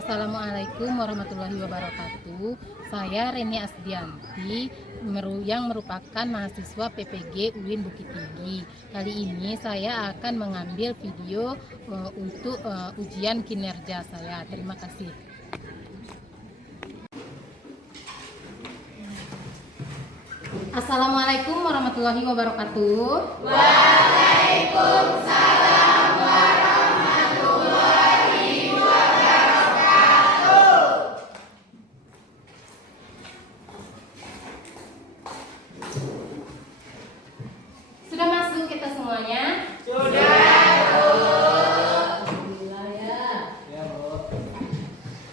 Assalamualaikum warahmatullahi wabarakatuh. Saya Reni Asdianti yang merupakan mahasiswa PPG UIN Bukit Tinggi. Kali ini saya akan mengambil video untuk ujian kinerja saya. Terima kasih. Assalamualaikum warahmatullahi wabarakatuh. Waalaikumsalam warahmatullahi wabarakatuh. Sudah masuk kita semuanya? Sudah, Bu. Alhamdulillah ya. Ya, Bu.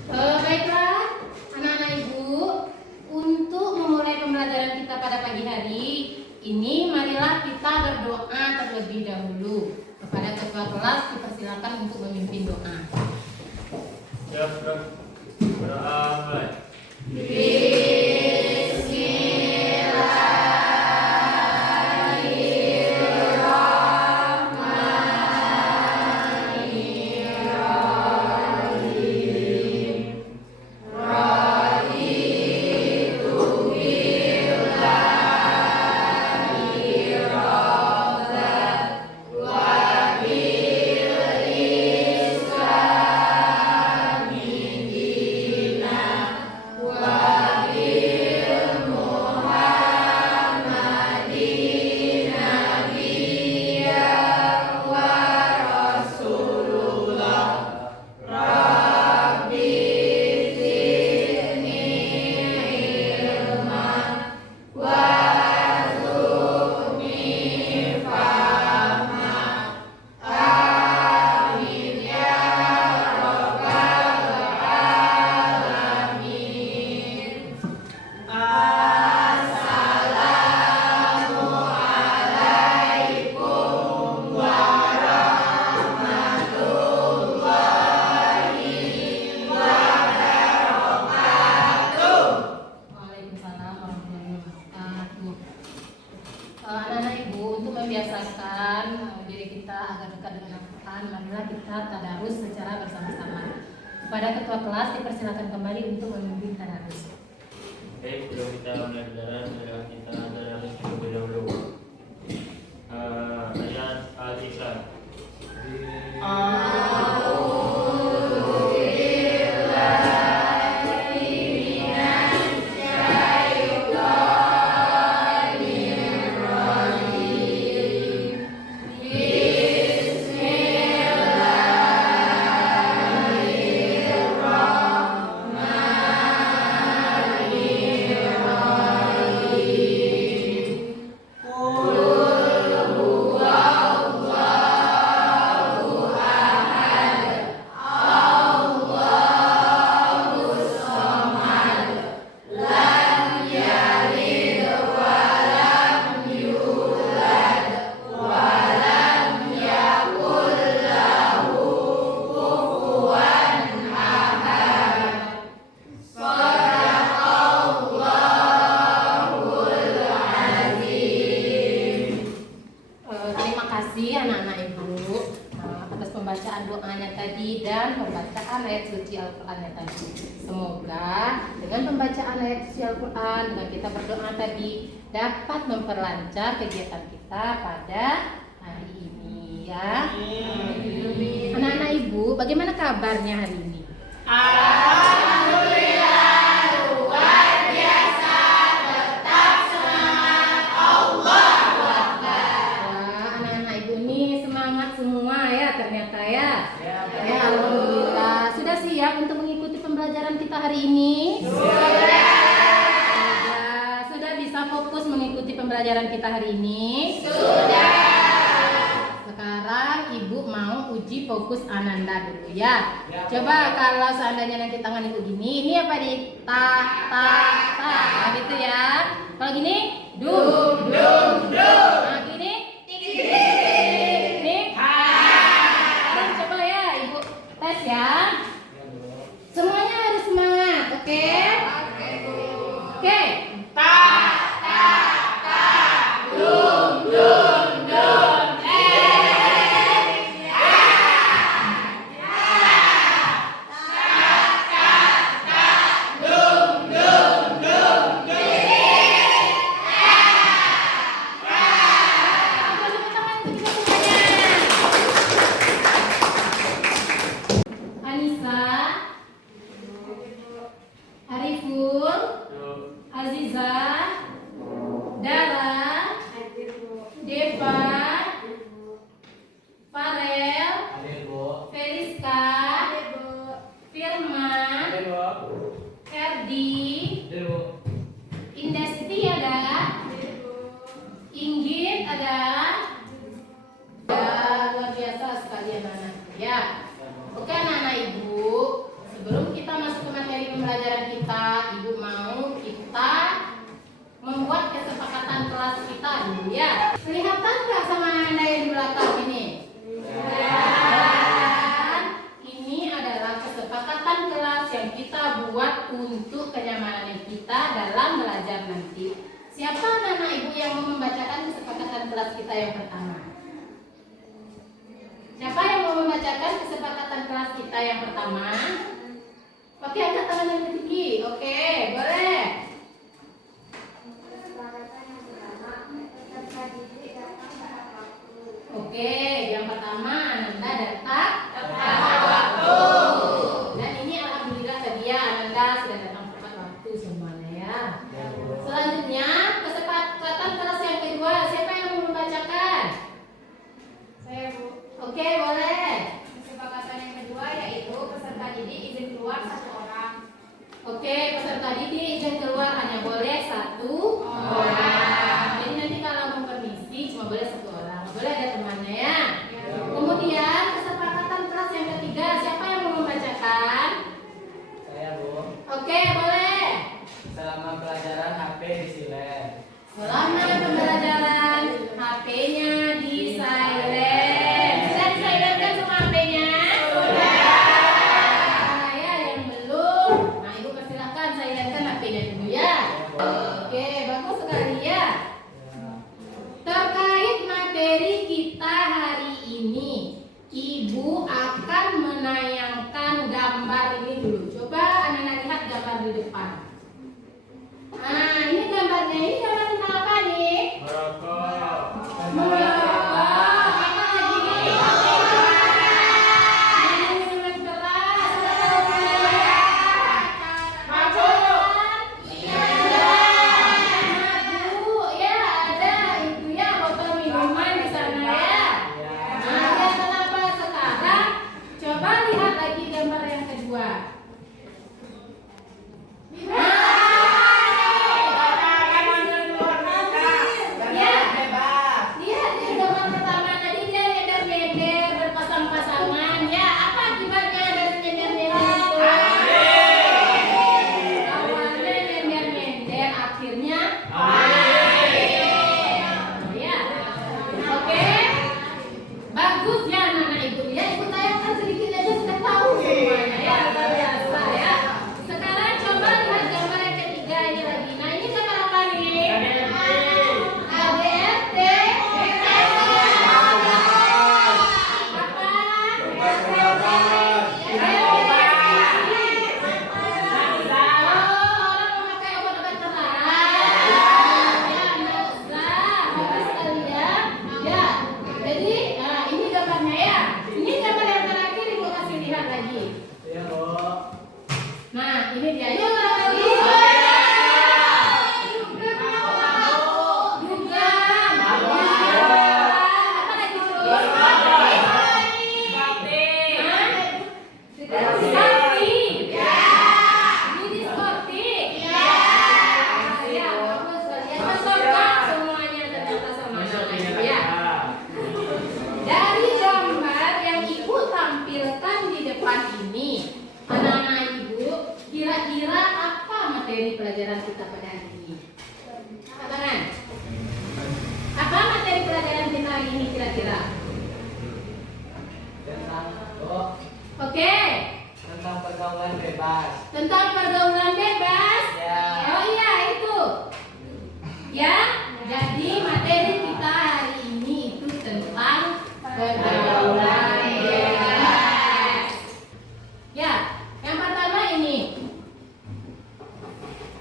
Baiklah, anak-anak ibu, untuk memulai pembelajaran kita pada pagi hari ini, marilah kita berdoa terlebih dahulu. Kepada ketua kelas dipersilakan untuk memimpin doa. Ya, Prof. Berdoa mulai. Waalaikumsalam warahmatullahi wabarakatuh. Anak-anak ibu, untuk membiasakan diri kita agar dekat dengan Al-Quran, marilah kita tadarus secara bersama-sama. Kepada ketua kelas dipersilakan kembali untuk memimpin tadarus. Oke, sebelum kita mulai pelajaran, kita ada terlebih dahulu. Ayat Al-Ikhlas. Terima kasih anak-anak ibu atas pembacaan doanya tadi dan pembacaan ayat suci Al-Qurannya tadi. Semoga dengan pembacaan ayat suci Al-Quran dan kita berdoa tadi dapat memperlancar kegiatan kita pada hari ini ya. Anak-anak ibu, bagaimana kabarnya hari ini? Alhamdulillah, luar biasa, tetap semangat, Allahu Akbar. Wah, anak-anak ibu ini semangat semua ya ternyata ya. Ya, alhamdulillah. Sudah siap untuk mengikuti pembelajaran kita hari ini? Sudah bisa fokus mengikuti pembelajaran kita hari ini? Sudah. Sekarang ibu mau uji fokus Ananda dulu ya. Coba kalau seandainya nanti tangan ibu gini, ini apa di ta ta ta, nah, gitu ya. Kalau gini, dum dum dum. Nah gini, tik tik tik. Nih, nah, coba ya ibu tes ya. Semuanya harus semangat, oke? Oke. Dum dum dum. Ferdi, Indesti ada, Inggit ada. Ya, luar biasa sekali anak-anak. Ya. Oke anak-anak ibu, sebelum kita masuk ke materi pembelajaran kita, ibu mau kita membuat kesepakatan kelas kita dulu ya. Kelihatan nggak sama anda yang di belakang ini? Dan ini adalah kesepakatan kelas yang kita buat untuk kenyamanan kita dalam belajar nanti. Siapa anak-anak ibu yang mau membacakan kesepakatan kelas kita yang pertama? Siapa yang mau membacakan kesepakatan kelas kita yang pertama? Oke, angkat tangan yang tinggi. Oke, boleh. Oke, yang pertama Ananda datang tepat waktu. Dan ini alhamdulillah tadi ya Ananda sudah datang tepat waktu semuanya ya. Selanjutnya kesepakatan kelas yang kedua, siapa yang mau membacakan? Saya Bu. Oke, boleh. Kesepakatan yang kedua yaitu peserta didik izin keluar 1 orang. Oke, peserta didik izin keluar hanya boleh 1 orang. Jadi nanti kalau mau permisi cuma boleh 1 orang. Boleh ada temannya ya. Kemudian kesepakatan kelas yang ketiga, siapa yang mau membacakan? Saya Bu. Oke, boleh. Selama pelajaran HP disilent. Selama pembelajaran HP-nya di silent. Sudah di silent kan semua HP-nya? Sudah. Ya, yang belum. Nah, ibu persilakan silentkan HP-nya dulu ya. Oke, bagus sekali ya. Terkait materi kita hari ini, ibu akan menayangkan gambar ini dulu. Coba anak-anak lihat gambar di depan. Nah, ini gambarnya. Ini gambar tentang apa nih? Merokok. Merokok. Apa lagi nih? Minuman keras. Mabuk. Iya. Mabuk. Ya, ada itu ya botol minuman di sana ya. Nah, ya kenapa sekarang? Coba lihat lagi gambar yang kedua. Lihat di gambar pertama tadi dia nyender-nyender berpasang-pasangan. Ya, apa akibatnya dari nyender-nyender itu? Awalnya nyender-nyender, akhirnya ya. Oke. Bagus ya anak-anak ibu ya. Ibu tayangkan sedikit aja sudah tahu semuanya ya. Luar biasa ya. Sekarang coba lihat gambar yang ketiga ini lagi. Nah, ini gambar apa nih? ADRT. Iya Bu. Nah, ini dia. Yuk lagi. Juga. Apa lagi tuh? Diskotik. Ini diskotik. Ya, bagus sekali. Ya, cocok semuanya ternyata sama anak ya. Dari gambar yang ibu tampilkan di depan ini, anak-anak ibu, kira-kira apa materi pelajaran kita pada hari ini? Katakan. Apa materi pelajaran kita hari ini kira-kira? Tentang Bu, Oke, tentang pergaulan bebas. tentang pergaulan bebas. Ya. Oh iya itu. Ya, jadi materi kita hari ini itu tentang pergaulan bebas. Ya, yang pertama ini.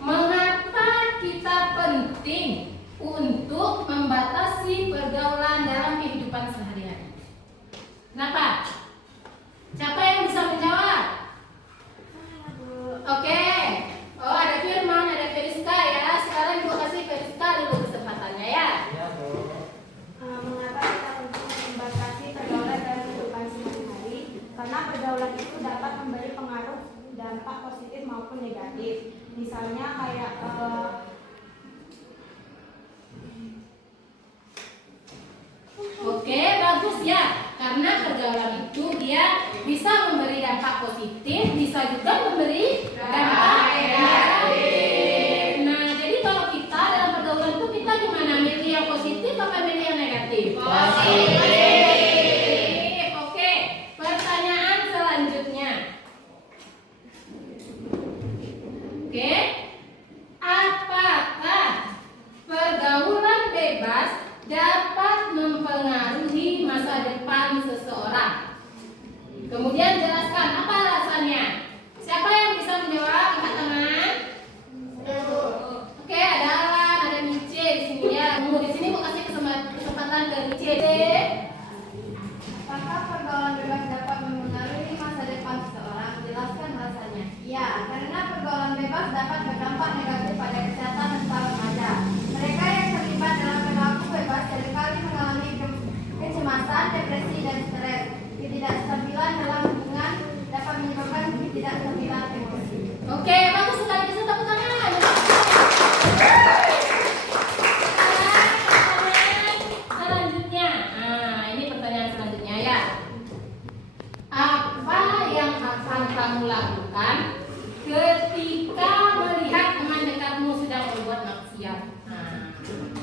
Mengapa kita penting untuk membatasi pergaulan dalam kehidupan sehari-hari? Kenapa? Siapa yang bisa menjawab? Oke. Oh, maupun negatif. Misalnya kayak Oke, bagus ya. Karena pergaulan itu dia bisa memberi dampak positif, bisa juga memberi dampak negatif. Nah, jadi kalau kita dalam pergaulan itu kita gimana? Milih yang positif apa milih yang negatif? Positif. Oke, pertanyaan selanjutnya. Oke, apakah pergaulan bebas dapat mempengaruhi masa depan seseorang? Kemudian jelaskan apa alasannya. Siapa yang bisa menjawab? Angkat tangan. Oke, ada Alan, ada Mice di sini ya. Di sini mau kasih kesempatan ke Mice. apakah pergaulan bebas dapat mempengaruhi masa depan seseorang? Jelaskan alasannya. Ya, karena pergaulan bebas dapat berdampak negatif pada kesehatan mental remaja. Mereka yang terlibat dalam perilaku bebas seringkali mengalami kecemasan, depresi, dan stres. Ketidakstabilan dalam hubungan dapat menyebabkan ketidakstabilan emosi. Oke, bagus sekali. Bisa tepuk tangan. Selanjutnya, ini pertanyaan selanjutnya ya. Apa yang akan kamu lakukan ketika melihat teman dekatmu sedang berbuat maksiat?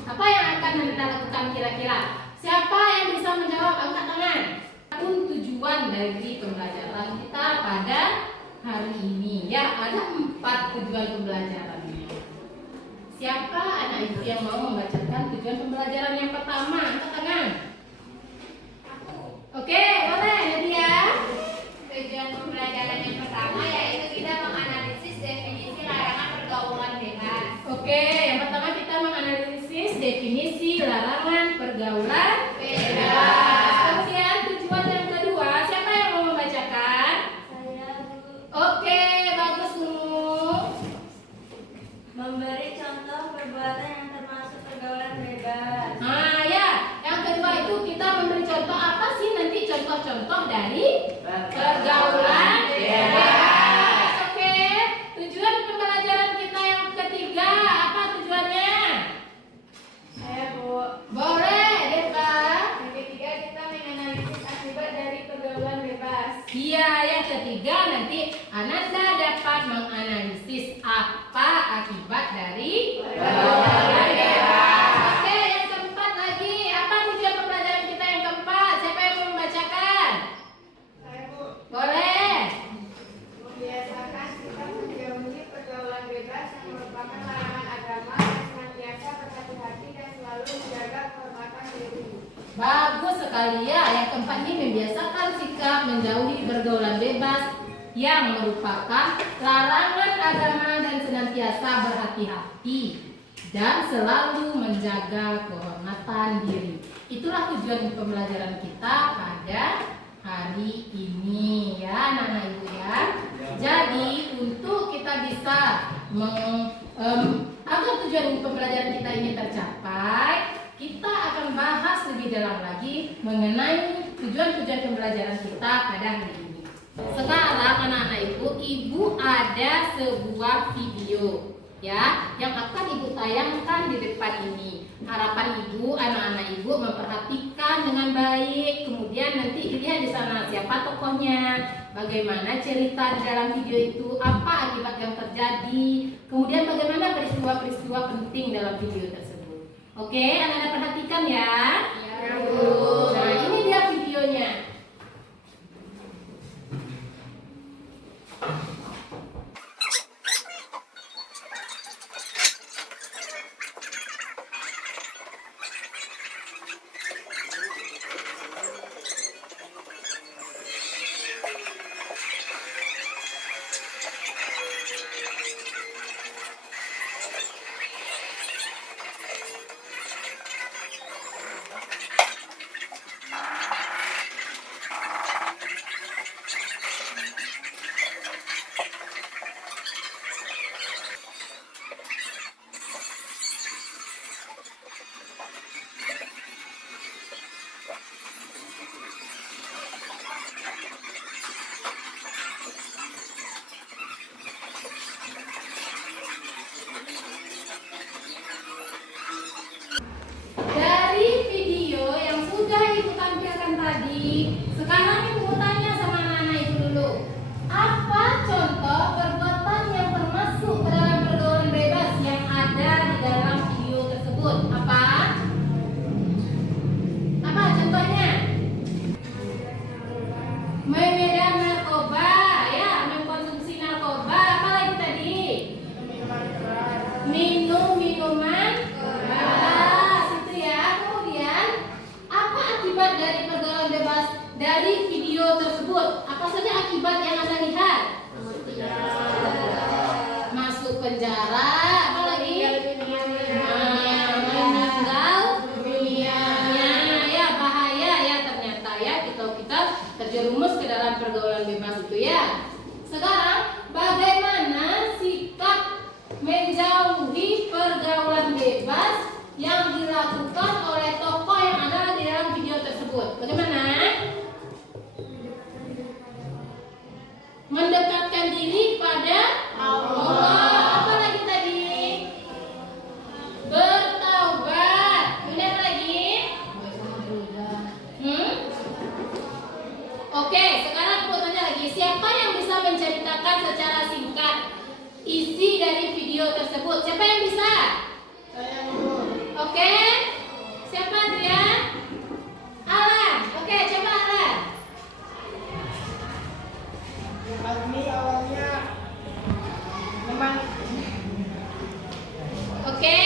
Apa yang akan Anda lakukan kira-kira? Siapa yang bisa menjawab? Angkat tangan. Pun tujuan dari pembelajaran kita pada hari ini ya, ada 4 tujuan pembelajarannya. Siapa anak ibu yang mau membacakan tujuan pembelajaran yang pertama? Angkat tangan. Oke, boleh Nadia. Tujuan pembelajaran yang pertama yaitu kita menganalisis definisi larangan pergaulan bebas. Oke, yang pertama kita menganalisis definisi larangan pergaulan bebas. Kemudian tujuan yang kedua, siapa yang mau membacakan? Saya Oke, bagus Nunu. memberi contoh perbuatan yang termasuk pergaulan bebas. Nah ya, yang kedua itu kita memberi contoh apa sih nanti contoh-contoh dari pergaulan bebas. Oke, tujuan pembelajaran kita yang ketiga apa tujuannya? Saya Bu. Boleh, Deva. Yang ketiga kita menganalisis akibat dari pergaulan bebas. Iya, yang ketiga nanti Ananda dapat menganalisis apa akibat dari pergaulan bebas. Oke, yang keempat lagi, apa tujuan pembelajaran kita yang keempat? Siapa yang mau membacakan? Saya Bu. Boleh. Membiasakan kita menjauhi pergaulan bebas yang merupakan larangan agama dan senantiasa berhati-hati dan selalu menjaga kehormatan diri. Bagus sekali ya. Yang keempat ini membiasakan sikap menjauhi pergaulan bebas yang merupakan larangan agama dan senantiasa berhati-hati dan selalu menjaga kehormatan diri. Itulah tujuan pembelajaran kita pada hari ini ya anak-anak ibu ya. Jadi untuk kita bisa agar tujuan pembelajaran kita ini tercapai, kita akan bahas lebih dalam lagi mengenai tujuan-tujuan pembelajaran kita pada hari ini. Sekarang anak-anak ibu ada sebuah video ya yang akan ibu tayangkan di depan ini. Harapan ibu, anak-anak ibu memperhatikan dengan baik. Kemudian nanti dilihat di sana siapa tokohnya, bagaimana cerita di dalam video itu, apa akibat yang terjadi, kemudian bagaimana peristiwa-peristiwa penting dalam video tersebut. Oke, anak-anak perhatikan ya. Ya, Bu. Nah, ini dia videonya. pergaulan bebas itu ya. Sekarang bagaimana sikap menjauhi pergaulan bebas yang dilakukan oleh tokoh yang ada di dalam video tersebut? Bagaimana? Mendekatkan diri pada Allah. Apa lagi tadi? Bertaubat. Kemudian apa lagi? Oke, sekarang aku tanya lagi. Siapa yang bisa menceritakan secara singkat isi dari video tersebut? Siapa yang bisa? Saya dulu. Oke. Siapa dia? Alan. Oke, coba Alan. Azmi awalnya memang Oke.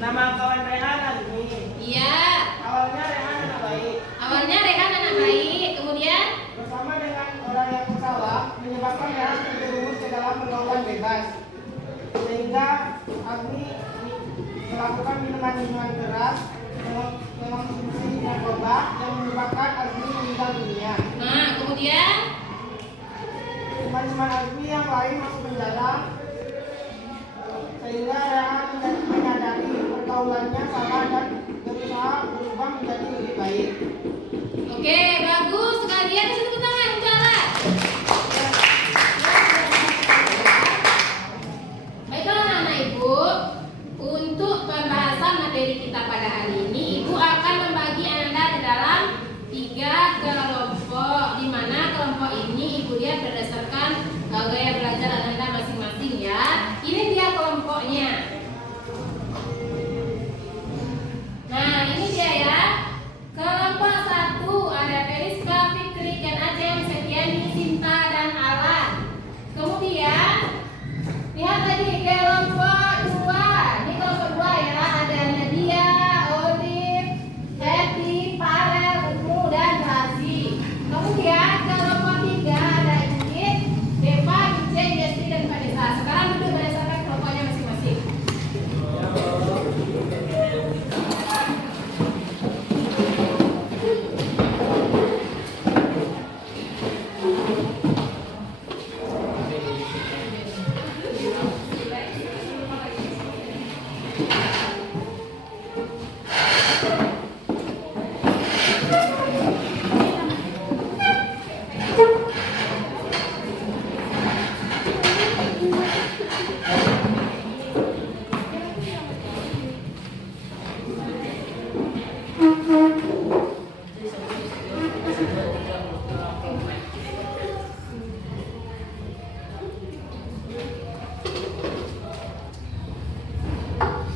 nama kawan Rehan Azmi. Iya. Awalnya Rehan anak baik. Awalnya Rehan anak baik, kemudian Bersama dengan orang yang salah menyebabkan Rehan terjerumus ke dalam pergaulan bebas. Sehingga Azmi melakukan minuman-minuman keras, mengkonsumsi narkoba yang menyebabkan Azmi meninggal dunia. nah, kemudian Teman-teman Azmi yang lain masuk penjara, sehingga Rehan menyadari pergaulannya salah dan berusaha berubah menjadi lebih baik. oke, bagus. Sekalian kasih tepuk tangan untuk Alan. Baiklah anak-anak ibu, untuk pembahasan materi kita pada hari ini, ibu akan membagi Anda di dalam 3 kelompok, di mana kelompok ini ibu lihat berdasarkan gaya belajar Anda masing-masing ya. Ini dia kelompoknya. Nah, ini dia ya. Kelompok 1 ada Feriska, Fikri, Ken Aceh, Setiani, Sinta, dan Alan. Kemudian lihat tadi kelompok 2. Ini kelompok 2 ya. Ada Nadia, Odif, Eti, Farel, Umu, dan Razi. Kemudian kelompok 3 ada Ingrid, Deva, Mice, Desti, dan Vanessa. Sekarang duduk berdasarkan kelompoknya masing-masing.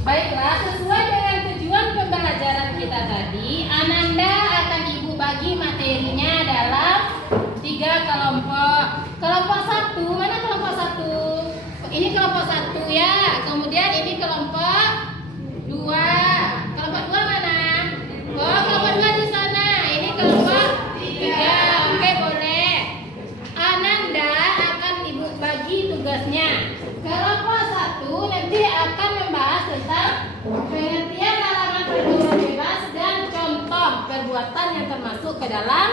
Baiklah, sesuai dengan tujuan pembelajaran kita tadi, Ananda akan ibu bagi materinya dalam 3 kelompok. Kelompok 1, mana kelompok 1? Ini kelompok 1 ya. Kemudian ini kelompok 2. Kelompok 2 mana? Oh, kelompok 2 di sana. Ini kelompok 3. Oke, boleh. Ananda akan ibu bagi tugasnya. Kelompok 1 nanti akan membahas tentang pengertian larangan pergaulan bebas dan contoh perbuatan yang termasuk ke dalam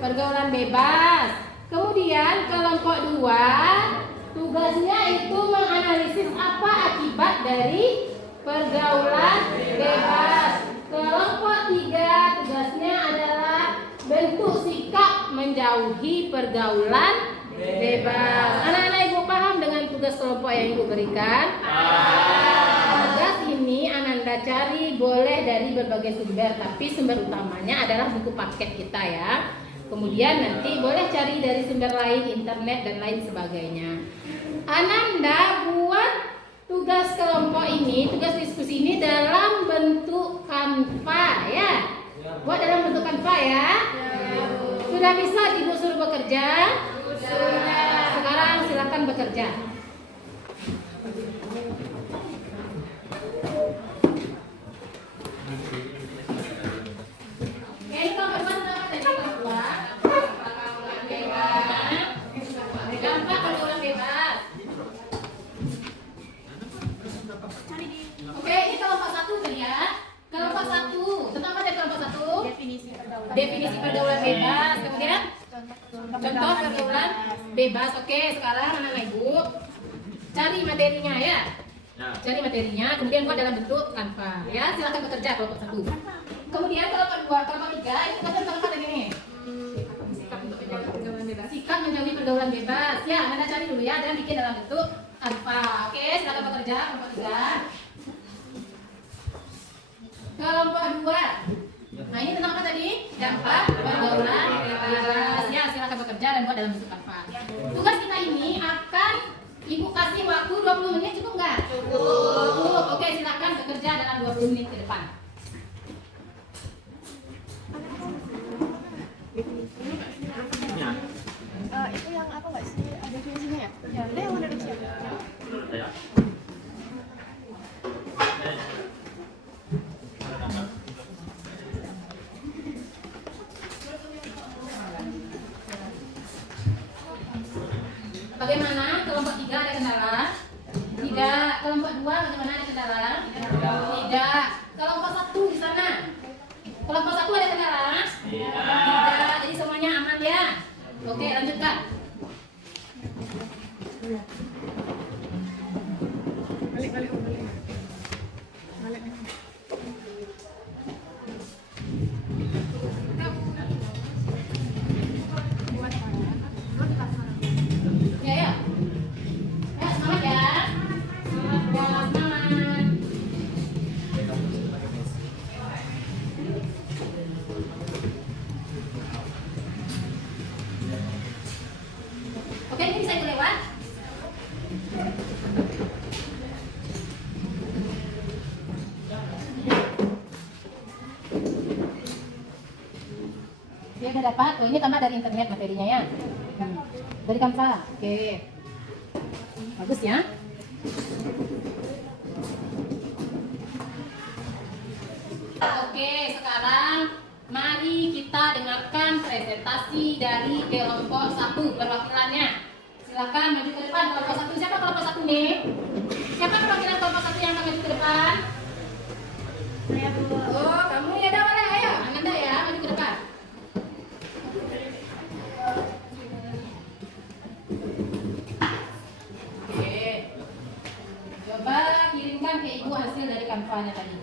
pergaulan bebas. Kemudian kelompok 2 tugasnya itu menganalisis apa akibat dari pergaulan bebas. Kelompok 3 tugasnya adalah bentuk sikap menjauhi pergaulan bebas. Anak-anak ibu paham dengan tugas kelompok yang ibu berikan? Tugas ini Ananda cari boleh dari berbagai sumber, tapi sumber utamanya adalah buku paket kita ya. Kemudian nanti boleh cari dari sumber lain, internet dan lain sebagainya. Ananda buat tugas kelompok ini, tugas diskusi ini dalam bentuk Canva ya. Buat dalam bentuk Canva ya. Sudah bisa ibu suruh bekerja? Sudah. Sekarang silakan bekerja. Ini kelompok mana tadi kelompok? Pergaulan bebas. Gampang pergaulan bebas. Oke, ini kelompok 1 ya. Kelompok 1. Tentang apa dari kelompok 1? Definisi pergaulan. Definisi pergaulan bebas. Kemudian contoh pergaulan bebas. Oke, sekarang anak-anak ibu cari materinya ya. Nah, Cari materinya, kemudian buat dalam bentuk Canva. Ya, silakan bekerja kelompok 1. Kemudian kelompok 2, kelompok 3 itu kan tentang apa tadi nih? Sikap menjauhi pergaulan bebas. Ya, Anda cari dulu ya dan bikin dalam bentuk Canva. Oke, silakan bekerja kelompok 3. Kelompok 2. Nah, ini tentang apa tadi? Dampak pergaulan bebas. Ya, silakan bekerja dan buat dalam bentuk Canva. Tugas kita ini akan Ibu kasih waktu 20 menit, cukup nggak? Cukup. Oke, silakan bekerja dalam 20 menit ke depan. ya. Itu yang apa nggak sih? Ada definisinya ya? Ya, udah yang menurut siapa? Ya. Bagaimana? Kelompok 3 ada kendala? Tidak. Kelompok 2 bagaimana, ada kendala? Tidak. Kelompok 1 di sana. Kelompok 1 ada kendala? Tidak. Jadi semuanya aman ya. Oke, lanjutkan. Ya, ya. Ya, semangat ya. Ya, semangat. Oke, ini bisa ikut lewat. Ya, udah dapat. Oh, ini tambah dari internet materinya ya. Dari Canva. Oke. Bagus ya. Oke, sekarang mari kita dengarkan presentasi dari kelompok 1 perwakilannya. Silakan maju ke depan kelompok 1. Siapa kelompok 1 nih? Siapa perwakilan kelompok 1 yang akan maju ke depan? Saya dulu. Oh, kamu ya, dah boleh. Ayo, Ananda ya, maju ke depan. Oke. Coba kirimkan ke ibu hasil dari Canva-nya tadi.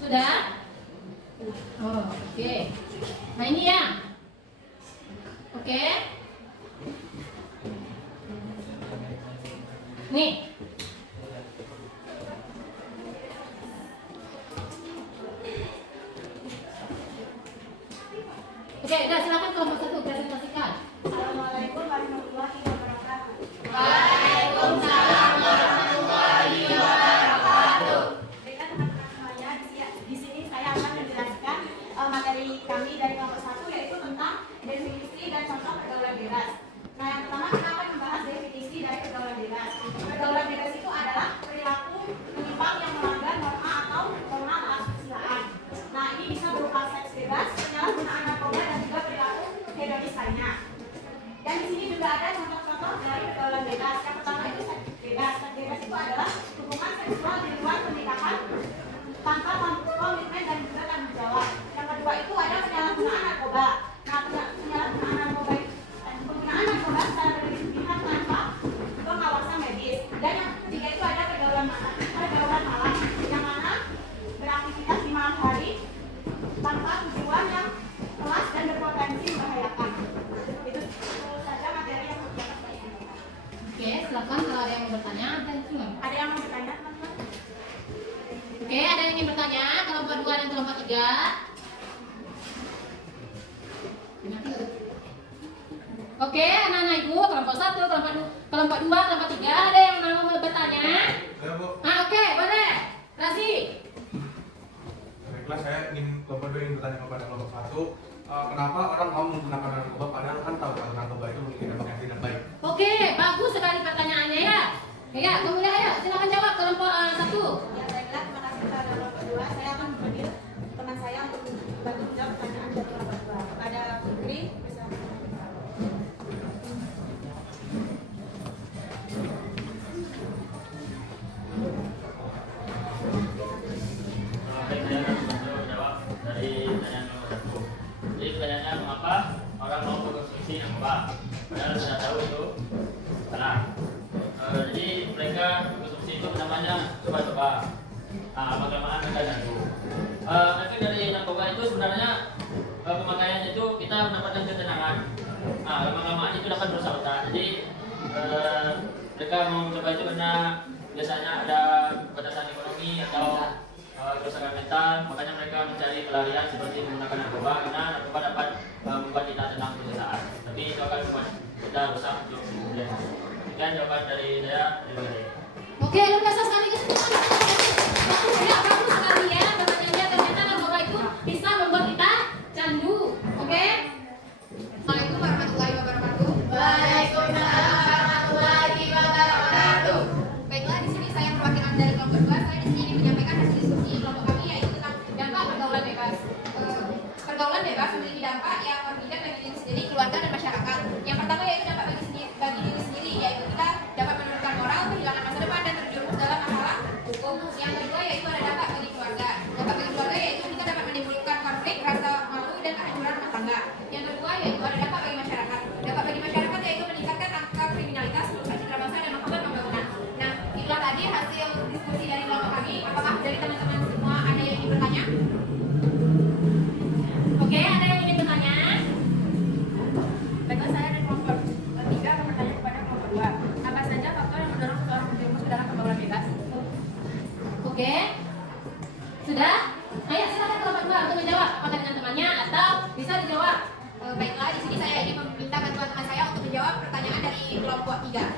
Sudah? Oh, oke. Nah, ini ya. Oke. Nih. Oke, udah silakan kelompok 1 presentasikan. Assalamualaikum warahmatullahi wabarakatuh. Waalaikumsalam warahmatullahi wabarakatuh. Baiklah teman-teman semuanya, di sini saya akan menjelaskan materi kami dari kelompok 1 yaitu tentang definisi dan contoh pergaulan bebas. Nah, yang pertama kita akan membahas definisi dari pergaulan bebas. Pergaulan bebas itu adalah perilaku menyimpang yang melanggar norma atau norma kesusilaan. Nah, ini bisa berupa seks bebas, penyalahgunaan narkoba dan juga perilaku hedonis lainnya. Dan di sini juga ada contoh-contoh dari pergaulan bebas. Yang pertama itu seks bebas. Seks bebas itu adalah hubungan seksual di luar pernikahan tanpa komitmen dan juga tanggung jawab. Yang kedua itu ada penyalahgunaan narkoba. Nah, penyalahgunaan narkoba penggunaan narkoba secara berlebihan tanpa pengawasan medis. Dan yang ketiga itu ada pergaulan malam, yang mana beraktivitas di malam hari tanpa tujuan yang kelas dan berpotensi membahayakan. Itu saja materi yang dapat saya sampaikan. Oke, silakan kalau ada yang mau bertanya, ada itu nggak? Ada yang mau bertanya, teman-teman? Oke, ada yang ingin bertanya? Kelompok 2 dan kelompok 3. Oke, anak-anak ibu, kelompok 1, kelompok 2, kelompok 3, ada yang mau bertanya? Saya Bu, Oke, boleh. Rasi. baiklah saya ingin kelompok 2 ingin bertanya kepada kelompok 1, kenapa orang mau menggunakan narkoba padahal kan tahu kalau narkoba itu memiliki dampak yang tidak baik. Oke, bagus sekali pertanyaannya ya. Ya, kemudian ayo silakan jawab kelompok 1. Ya, baiklah, terima kasih kepada kelompok 2. Saya akan memanggil teman saya untuk bantu menjawab pertanyaan dari kelompok 2. Kepada Putri, bisa. coba. Padahal sudah tahu itu salah. Jadi mereka konsumsi itu namanya coba-coba. Bagaimana mereka jatuh. Efek dari narkoba itu sebenarnya pemakaian itu kita mendapatkan ketenangan. Lama-lamaan itu dapat merusak otak. Jadi mereka mau mencoba itu karena biasanya ada batasan ekonomi atau kerusakan mental, makanya mereka mencari pelarian seperti menggunakan narkoba karena narkoba dapat membuat kita tenang untuk sesaat, tapi itu akan membuat kita rusak untuk kemudian. Sekian jawaban dari saya. Terima kasih. Oke, luar biasa sekali. Bagus sekali ya pertanyaannya. Ternyata narkoba itu bisa membuat kita candu. Oke? Assalamualaikum warahmatullahi wabarakatuh. Waalaikumsalam warahmatullahi wabarakatuh. Baiklah, di sini saya perwakilan dari kelompok 2. Saya di sini ingin menyampaikan hasil diskusi kelompok kami yaitu tentang dampak pergaulan bebas. Pergaulan bebas memiliki dampak yang merugikan bagi diri sendiri, keluarga dan masyarakat. Yang pertama yaitu dampak bagi diri sendiri, yaitu kita dapat menurunkan moral, kehilangan masa depan dan terjerumus dalam masalah hukum. Yang kedua yaitu ada dampak bagi keluarga. Dampak bagi keluarga yaitu kita dapat menimbulkan konflik, rasa malu dan kehancuran rumah tangga. Yang kedua yaitu ada dampak bagi masyarakat. Dampak bagi masyarakat yaitu meningkatkan angka kriminalitas, merusak citra bangsa dan menghambat pembangunan. Nah, itulah tadi hasil diskusi dari kelompok kami. Apakah dari teman-teman semua ada yang ingin bertanya? Oke, ada yang ingin bertanya? Baiklah, saya dari kelompok 3 akan bertanya kepada kelompok 2. Apa saja faktor yang mendorong seseorang terjerumus ke dalam pergaulan bebas? Oke. Sudah? Ayo silakan kelompok 2 untuk menjawab. Apakah dengan temannya atau bisa dijawab? Baiklah, di sini saya ingin meminta bantuan teman saya untuk menjawab pertanyaan dari kelompok 3.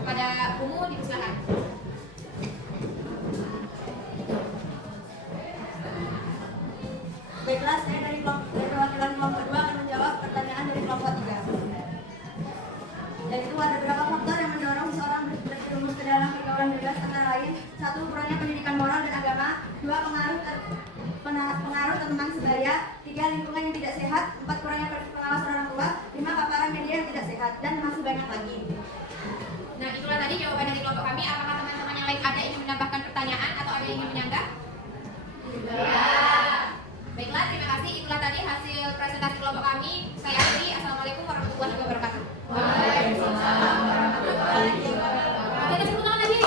Pada Umu dipersilakan. Baiklah, saya dari perwakilan kelompok 2 akan menjawab pertanyaan dari kelompok 3. Yaitu ada beberapa faktor yang mendorong seseorang terjerumus ke dalam pergaulan bebas, antara lain: 1. Kurangnya pendidikan moral dan agama. 2. Pengaruh teman sebaya. 3. Lingkungan yang tidak sehat. 4. Kurangnya pengawasan orang tua. 5. Paparan media yang tidak sehat, dan masih banyak lagi. Nah, itulah tadi jawaban dari kelompok kami. Apakah teman-teman yang lain ada yang ingin menambahkan pertanyaan atau ada yang ingin menyanggah? Ya. Baiklah, terima kasih. Itulah tadi hasil presentasi kelompok kami. Saya akhiri. Assalamualaikum warahmatullahi wabarakatuh. Waalaikumsalam warahmatullahi wabarakatuh. Oke, tepuk tangan lagi.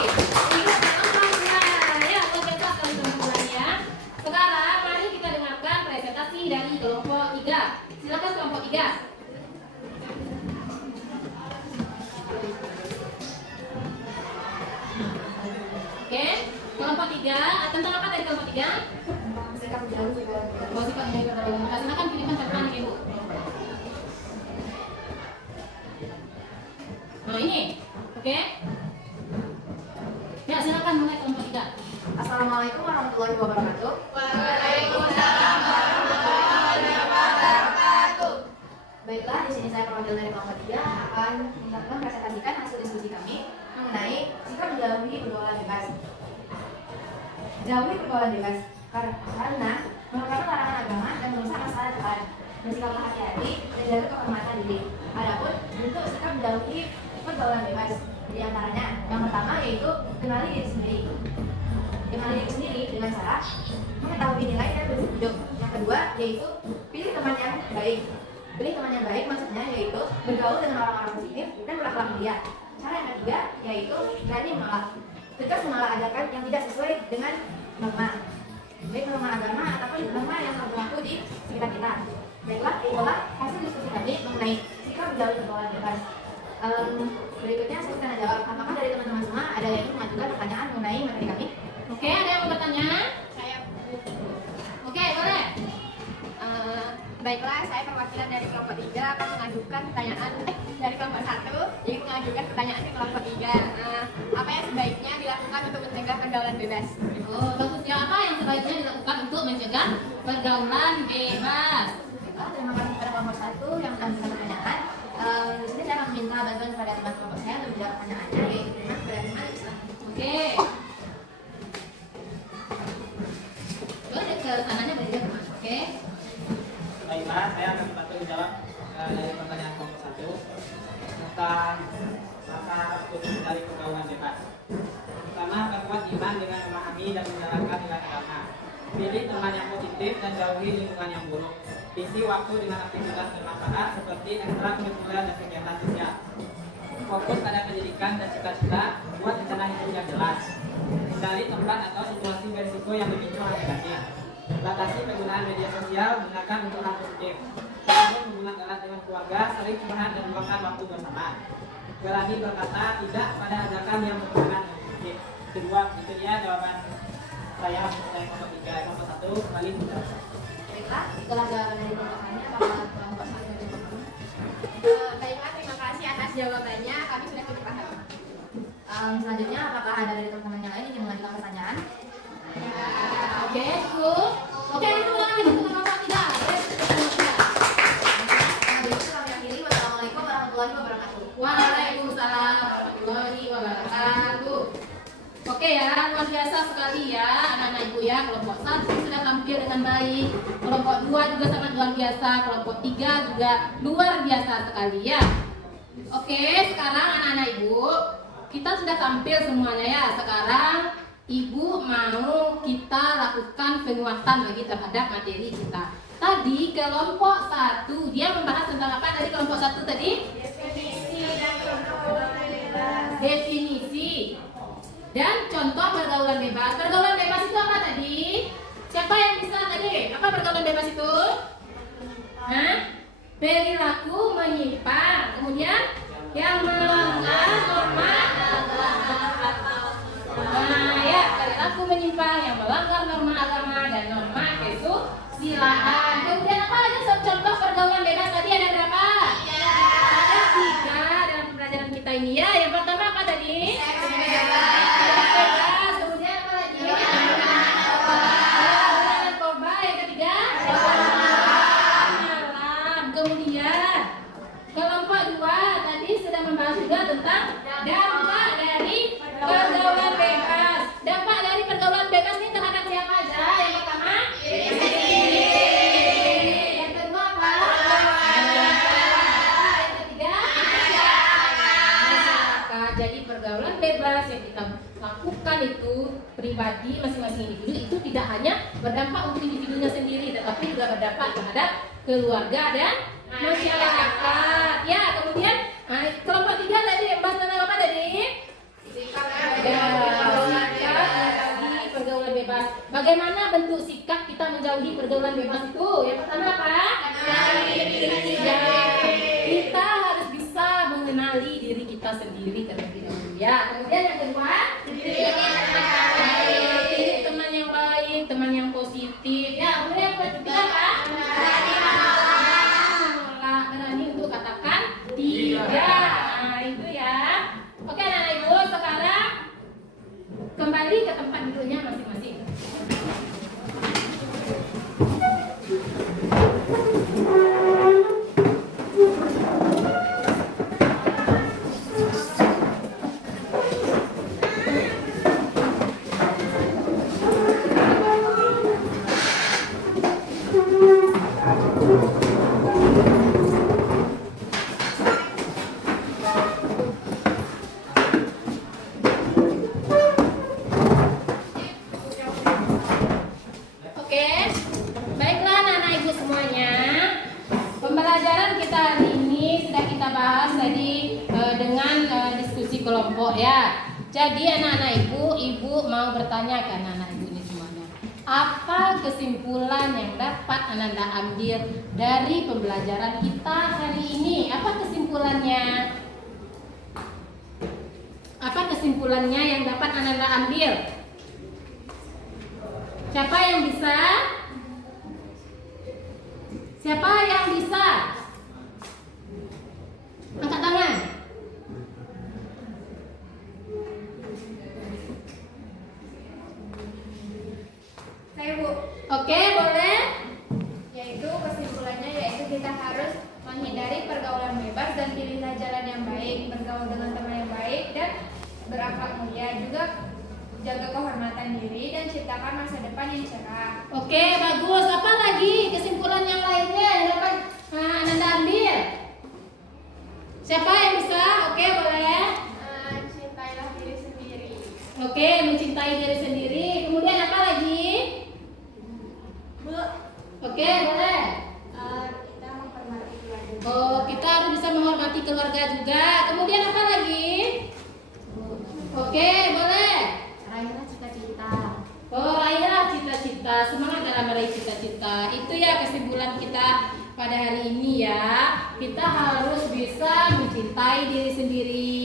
Ya, luar biasa sekali teman-teman ya. Sekarang mari kita dengarkan presentasi dari kelompok 3. Silakan kelompok 3. Oke, kelompok 3. Tentang apa dari kelompok 3? Sikap jauh juga. Oh, sikap menjaga kedaulatan. Silakan pilihkan catatan Ibu. Nah, ini. Oke. Ya, silakan mulai kelompok 3. Assalamualaikum warahmatullahi wabarakatuh. Waalaikumsalam warahmatullahi wabarakatuh. Baiklah, di sini saya perwakilan dari kelompok 3 akan mempresentasikan hasil diskusi kami mengenai sikap menjauhi pergaulan bebas. Jauhi pergaulan bebas karena merupakan larangan agama dan merusak masa depan. Bersikaplah hati-hati dan jaga kehormatan diri. Adapun bentuk sikap menjauhi pergaulan bebas, di antaranya yang pertama yaitu kenali diri sendiri. Kenali diri sendiri dengan cara mengetahui nilai dan prinsip hidup. Yang kedua yaitu pilih teman yang baik. Pilih teman yang baik maksudnya yaitu bergaul dengan orang-orang positif dan berakhlak mulia. Cara yang ketiga yaitu berani menolak. Tegas menolak ajakan yang tidak sesuai dengan norma, baik norma agama ataupun norma yang berlaku di sekitar kita. Baiklah, itulah hasil diskusi kami mengenai sikap menjauhi pergaulan bebas. Berikutnya saya akan jawab. Apakah dari teman-teman semua ada yang ingin mengajukan pertanyaan mengenai materi kami? Oke, ada yang mau bertanya? Saya. Oke, boleh. Baiklah, saya perwakilan dari kelompok 3 akan mengajukan pertanyaan dari kelompok 1 ingin mengajukan pertanyaan ke kelompok 3. Apa yang sebaiknya dilakukan untuk mencegah pergaulan bebas? Oh, bagusnya apa yang sebaiknya dilakukan untuk mencegah pergaulan bebas? Baiklah, terima kasih kepada kelompok 1 yang mengajukan pertanyaan. Di sini saya akan meminta bantuan kepada teman kelompok saya untuk menjawab pertanyaannya, yaitu teman kepada teman. Oke. Boleh ke sananya belajar teman. Oke. Baiklah, saya akan membantu menjawab dari pertanyaan kelompok 1 tentang langkah untuk mencari pergaulan bebas. Pertama, perkuat iman dengan memahami dan menjalankan nilai agama. Pilih teman yang positif dan jauhi lingkungan yang buruk. Isi waktu dengan aktivitas bermanfaat seperti ekstrakurikuler dan kegiatan sosial. Fokus pada pendidikan dan cita-cita, buat rencana hidup yang jelas. Hindari tempat atau situasi berisiko yang memicu hal negatif. Batasi penggunaan media sosial, gunakan untuk hal positif. Bangun hubungan erat dengan keluarga, sering curhat dan luangkan waktu bersama. Berani berkata tidak pada ajakan yang bertentangan dengan positif. Kedua, itu dia jawaban saya untuk kelompok 3. Kelompok 1 kembali menjelaskan. Baiklah, itulah jawaban dari kelompoknya. Apakah kelompok 1 dan kelompok 2? Baiklah, terima kasih atas jawabannya. Kami sudah cukup paham. Selanjutnya, apakah ada dari teman-teman yang lain yang mengajukan pertanyaan? Ya. Oke, cool. Oke, itu lagi untuk kelompok 3. Kami akhiri. Wassalamualaikum warahmatullahi wabarakatuh. Waalaikumsalam warahmatullahi wabarakatuh. Oke ya, luar biasa sekali ya anak-anak ibu ya. Kelompok 1 sudah tampil dengan baik, kelompok 2 juga sangat luar biasa, kelompok 3 juga luar biasa sekali ya. Oke, sekarang anak-anak ibu, kita sudah tampil semuanya ya. Sekarang ibu mau kita lakukan penguatan lagi terhadap materi kita. Tadi kelompok 1 dia membahas tentang apa dari kelompok 1 tadi? Definisi dan contoh pergaulan bebas. Pergaulan bebas itu apa tadi? Siapa yang bisa tadi? Apa pergaulan bebas itu? Hah? Perilaku menyimpang, kemudian yang melanggar norma. Nah ya, perilaku menyimpang, yang melanggar norma agama dan norma kesusilaan. Kemudian apa lagi contoh pergaulan bebas tadi ada berapa? Ada 3 dalam pembelajaran kita ini ya. Yang pertama apa tadi? Bebas. Kemudian apa lagi? Narkoba. Yang ketiga? Malam. Kemudian kelompok 2 tadi sudah membahas juga tentang dampak dari pergaulan bebas. Dampak dari pergaulan bebas ini terhadap siapa aja? Yang pertama? Yang kedua apa? Yang ketiga? Masyarakat. Jadi pergaulan bebas yang kita lakukan itu pribadi masing-masing individu itu tidak hanya berdampak untuk individunya sendiri, tetapi juga berdampak terhadap keluarga dan masyarakat. Ya, kemudian kelompok 3 tadi bahas tentang apa tadi? Sikap menjauhi pergaulan bebas. Bagaimana bentuk sikap kita menjauhi pergaulan bebas itu? Yang pertama apa? Kita harus bisa mengenali diri kita sendiri terlebih dahulu ya. Kemudian yang kedua, pilih teman yang baik, teman yang positif. Ya, kemudian yang ketiga apa? Berani untuk katakan tidak. Nah, itu ya. Oke, anak ibu, sekarang kembali ke tempat duduknya masing-masing. Oke, baiklah anak-anak ibu semuanya. Pembelajaran kita hari ini sudah kita bahas tadi dengan diskusi kelompok ya. Jadi anak-anak ibu mau bertanya ke anak-anak ibu ini semuanya. Apa kesimpulan yang dapat Ananda ambil dari pembelajaran kita hari ini? Apa kesimpulannya? Apa kesimpulannya yang dapat Ananda ambil? Siapa yang bisa? Siapa yang bisa? Angkat tangan. Saya Bu. Oke, boleh. Yaitu kesimpulannya yaitu kita harus menghindari pergaulan bebas dan pilihlah jalan yang baik, bergaul dengan teman yang baik dan berakhlak mulia, juga jaga kehormatan diri dan ciptakan masa depan yang cerah. Oke, bagus. Apa lagi kesimpulan yang lainnya yang dapat Ananda ambil? Siapa yang bisa? Oke, boleh. Cintailah diri sendiri. Oke, mencintai diri sendiri. Kemudian apa lagi? Bu, Oke, boleh. Oh, kita harus bisa menghormati keluarga juga. Kemudian apa lagi? Oke, boleh. Raihlah cita-cita. Oh, raihlah cita-cita. Semangat dalam meraih cita-cita. Itu ya kesimpulan kita pada hari ini ya. Kita harus bisa mencintai diri sendiri.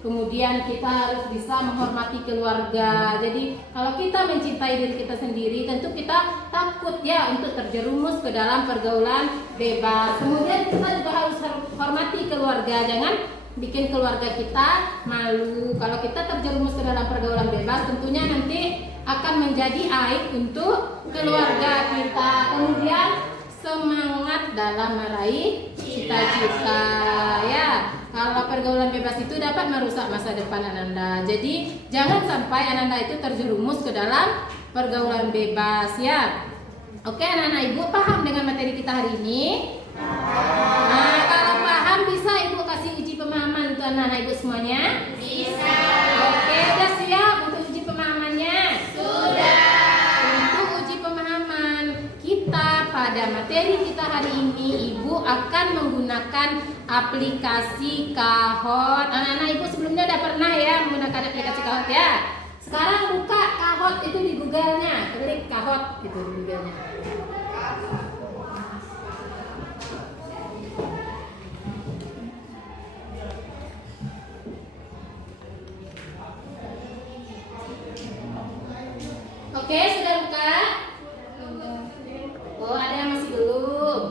Kemudian kita harus bisa menghormati keluarga. Jadi kalau kita mencintai diri kita sendiri, tentu kita takut ya untuk terjerumus ke dalam pergaulan bebas. Kemudian kita juga harus hormati keluarga. Jangan bikin keluarga kita malu. Kalau kita terjerumus ke dalam pergaulan bebas, tentunya nanti akan menjadi aib untuk keluarga kita. Kemudian semangat dalam meraih cita-cita ya. Kalau pergaulan bebas itu dapat merusak masa depan Ananda. Jadi jangan sampai Ananda itu terjerumus ke dalam pergaulan bebas ya. Oke anak-anak ibu paham dengan materi kita hari ini? Nah kalau paham bisa ibu kasih uji pemahaman untuk anak-anak ibu semuanya? Bisa. Oke udah siap untuk uji pemahamannya? Sudah. Untuk uji pemahaman kita pada materi kita hari ini, ibu akan menggunakan aplikasi Kahoot. Anak-anak ibu sebelumnya udah pernah ya menggunakan aplikasi Kahoot ya. Sekarang buka Kahoot itu di Google-nya, klik Kahoot gitu di Google-nya. Oke, sudah buka? Oh, ada yang masih belum.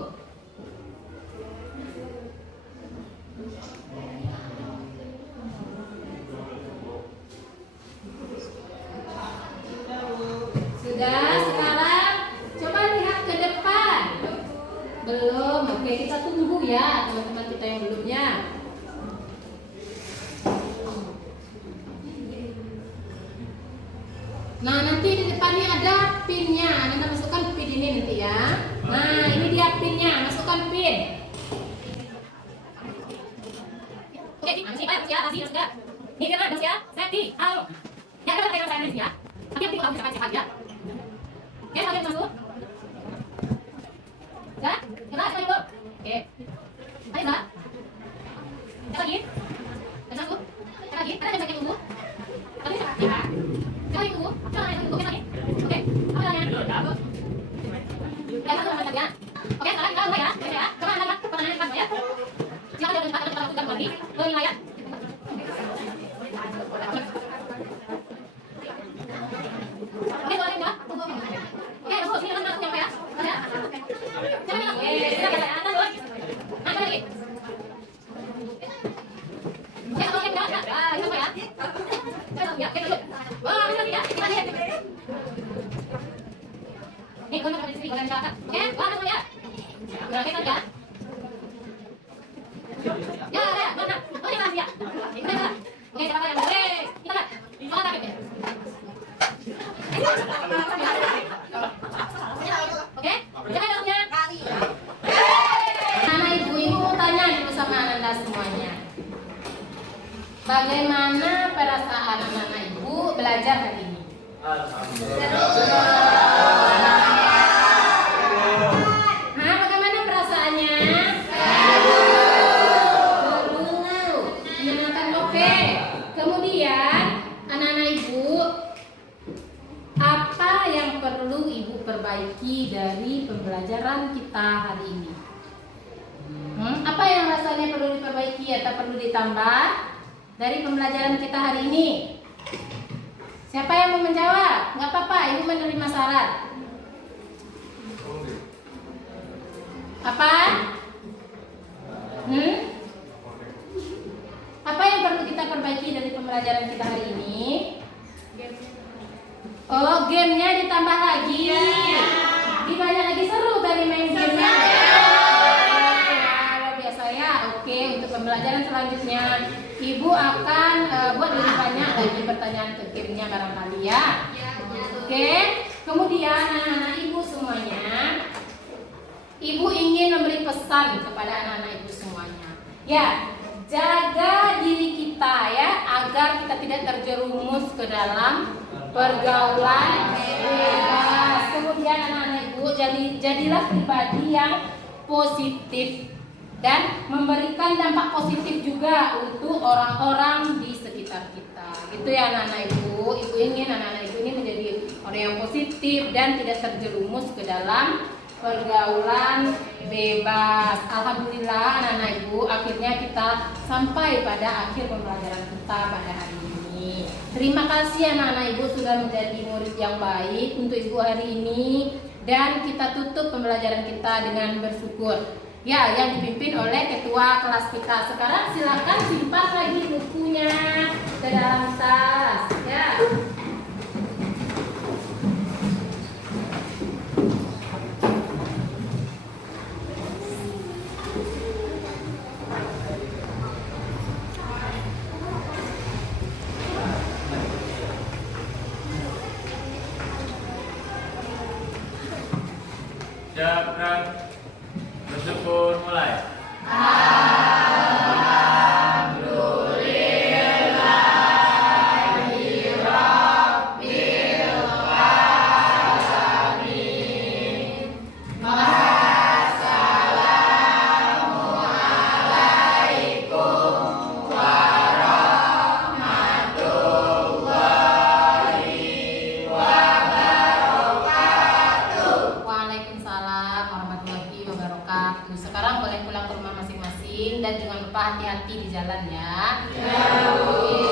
Sudah, sekarang coba lihat ke depan. Belum, oke kita tunggu ya teman-teman kita yang belumnya. Nah nanti di depannya ada pinnya, Anda masukkan pin ini nanti ya. Nah ini dia pinnya, masukkan pin. Oke, masih sudah. Ini dia mas ya, Seti, halo. Ya kita tanya saya ya. Tapi yang penting kamu cepat ya. Oke, sampai masuk. Ya, coba sekali dulu. Oke. Ayo Mbak. Coba lagi. Masuk. Coba lagi. Ada yang pakai tunggu. Tapi ya. Coba tunggu. Coba tunggu. Oke lagi. Oke. Apa namanya? Ya, masuk sama ya. Oke, sekarang kita mulai ya. Oke ya. Coba Anda lihat pertanyaan depan ya. Silakan dari tempat kita lakukan kembali. Mulai ya. Oke, boleh enggak? Oke, masuk sini kan masuk ya. Ya. Coba lagi. Silakan ya. Atas dulu. Angkat lagi. Ya, oke, enggak. Ah, itu ya. Coba ya. Oke, dulu. Wah, bisa tidak? Kita lihat. Nih, kalau pada sini kalian silakan. Oke, langsung ya. Oke, kan ya. Ya, ya, mana? Oh, ya, ya. Oke, siapa yang boleh? Kita lihat. Oh, tak ya. Oke, coba langsungnya. Anak ibu mau tanya dulu sama Ananda semuanya. Bagaimana perasaan anak ibu belajar hari ini? Nah, bagaimana perasaannya? Seru, menyenangkan. Oke. Kemudian anak-anak ibu, apa yang perlu ibu perbaiki dari pembelajaran kita hari ini? Apa yang rasanya perlu diperbaiki atau perlu ditambah dari pembelajaran kita hari ini? Siapa yang mau menjawab? Nggak apa-apa, ibu menerima syarat. Apa? Apa yang perlu kita perbaiki dari pembelajaran kita hari ini? Oh, gamenya ditambah lagi. Gimana lagi seru tadi main gamenya? Luar biasa ya. Oke, untuk pembelajaran selanjutnya ibu akan buat lebih banyak lagi pertanyaan ke gamenya barangkali ya. Oke, kemudian anak-anak ibu semuanya, ibu ingin memberi pesan kepada anak-anak ibu semuanya. Ya, jaga diri kita ya, agar kita tidak terjerumus ke dalam pergaulan bebas. Kemudian anak-anak ibu jadilah pribadi yang positif. dan memberikan dampak positif juga untuk orang-orang di sekitar kita. Gitu ya anak-anak ibu. Ibu ingin anak-anak ibu ini menjadi orang yang positif dan tidak terjerumus ke dalam pergaulan bebas. Alhamdulillah anak-anak ibu, akhirnya kita sampai pada akhir pembelajaran kita pada hari ini. Terima kasih anak-anak ibu sudah menjadi murid yang baik untuk ibu hari ini, dan kita tutup pembelajaran kita dengan bersyukur. Ya, yang dipimpin oleh ketua kelas kita. Sekarang silakan simpan lagi bukunya ke dalam tas. Ya. Siap, gerak. Bersyukur mulai. Waalaikumsalam warahmatullahi wabarakatuh. Sekarang boleh pulang ke rumah masing-masing dan jangan lupa hati-hati di jalan ya. Ya, Bu.